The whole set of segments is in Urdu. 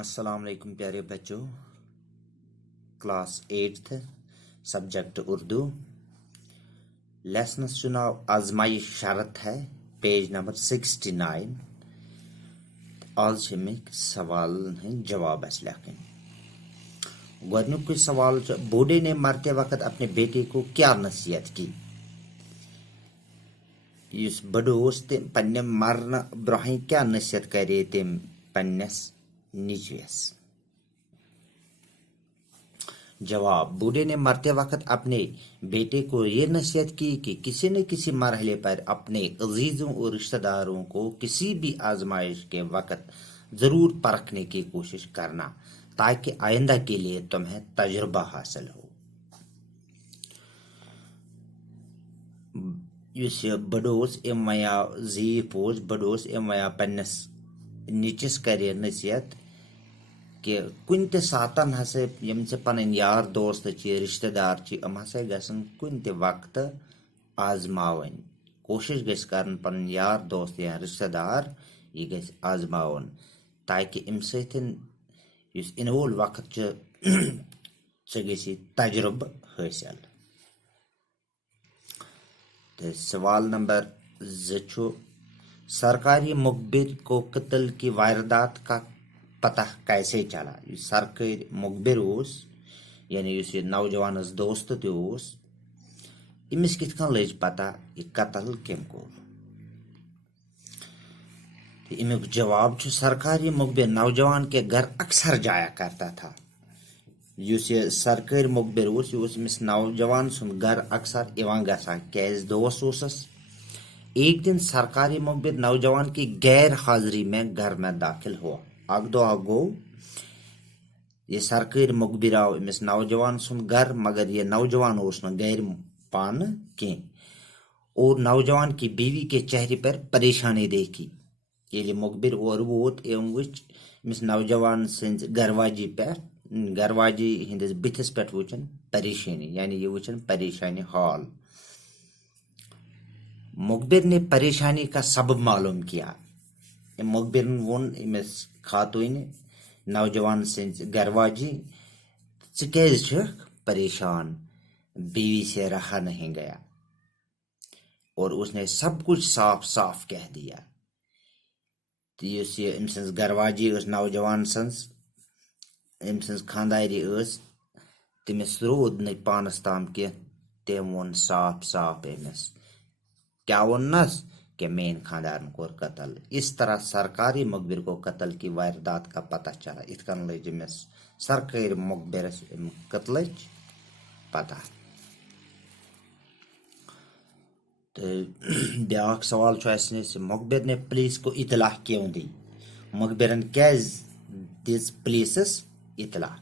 السلام علیکم پیارے بچوں، کلاس 8 سبجیکٹ اردو، لیسنس چناؤ آزمائش شرط ہے، پیج نمبر 69۔ آج ہمیں سوال ہیں جواب اس لیکن گۄڈنیُک سوال بوڑھے نے مرتے وقت اپنے بیٹے کو کیا نصیحت کی؟ یس بڑوس تم پنہ مرن برہن کیا نصیحت کرے تم پنس نیچویس؟ جواب: بوڑھے نے مرتے وقت اپنے بیٹے کو یہ نصیحت کی کہ کسی نہ کسی مرحلے پر اپنے عزیزوں اور رشتہ داروں کو کسی بھی آزمائش کے وقت ضرور پرکھنے کی کوشش کرنا تاکہ آئندہ کے لیے تمہیں تجربہ حاصل ہو۔ یس بڑوس ام ویا زیو پوز بڑوس ام ویا پنس نیچس کرے نصیحت کہ کن تہ ساتن ہسا یم سے پن یار دوست رشتہ دار ام ہسا گھن کن تہ وقت آزماون، کوشش گھس کرن پن یار دوست یا رشتہ دار یہ گھس آزماون تاکہ ام سۭتۍ یس ین وول وقت ژے گژھی تجربہ حاصل۔ تو سوال نمبر 2 سرکاری مخبر کو قتل کی واردات کا پتہ کیسے چلا؟ سرکاری مخبر اس یعنی اس نوجوانس دوست تس امس کت کن لج پتہ یہ قتل کم کور؟ امیک جواب سرکاری مخبر نوجوان کے گھر اکثر جایا کرتا تھا۔ اس یہ سرکاری مخبر اس امس نوجوان سن گھر اکثر ایوان گژھان کیاز دوست اوسس۔ ایک دن سرکاری مخبر نوجوان کی غیر حاضری میں گھر میں داخل ہوا۔ اک دہ گو یہ سرکاری مخبر آو امس نوجوان سن گھر مگر یہ نوجوان اس نا غیر پان کی اور نوجوان کی بیوی کے چہرے پر پریشانی دیکھی۔ یہ مخبر اور ووت ام وچ امس نوجوان سند گھرواجی پہ گھرواجی ہندس بتس پہ وچن پریشانی یعنی یہ وچن پریشانی حال۔ مخبر نے پریشانی کا سبب معلوم کیا۔ مخبر ون امس خاتون نوجوان سند گھرواجی ژٕ چھکھ پریشان، بیوی سے رہا نہیں گیا، اور اس نے سب کچھ صاف صاف کہہ دیا۔ یہ ام سن گھرواجی اس نوجوان سنس ام سن خانداری اس تمس رود نہ پانس تام کی تم ون صاف صاف امس کیا ونس کہ مین خاندار کور قتل۔ اس طرح سرکاری مخبر کو قتل کی واردات کا پتہ چلا۔ ات کن لج امس سرکاری مخبرس قتلچ پتہ۔ تو بیاکھ سوال مخبر نے پولیس کو اطلاع کیوں دی؟ مخبرن کیاز دِژ پولیسس اطلاع؟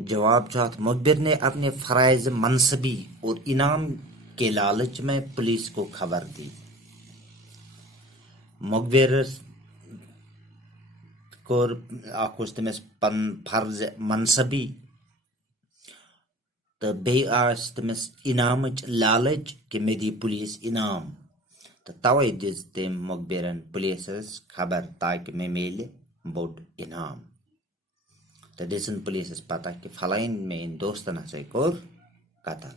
جواب مخبر نے اپنے فرائض منصبی اور انعام کے لالچ میں پولیس کو خبر دی۔ مخبر کور اخ تمس پن فرض منصبی تو بی تمس انعامچ لالچ کہ مے دی پولیس انعام، تو توے دِژ تم مخبرن پولیسس خبر تاکہ مے میلہِ بوڑ انعام۔ تو دِژن پولیسس پتہ کہ فلائن میٲنۍ دوستن ہسا کور قتل۔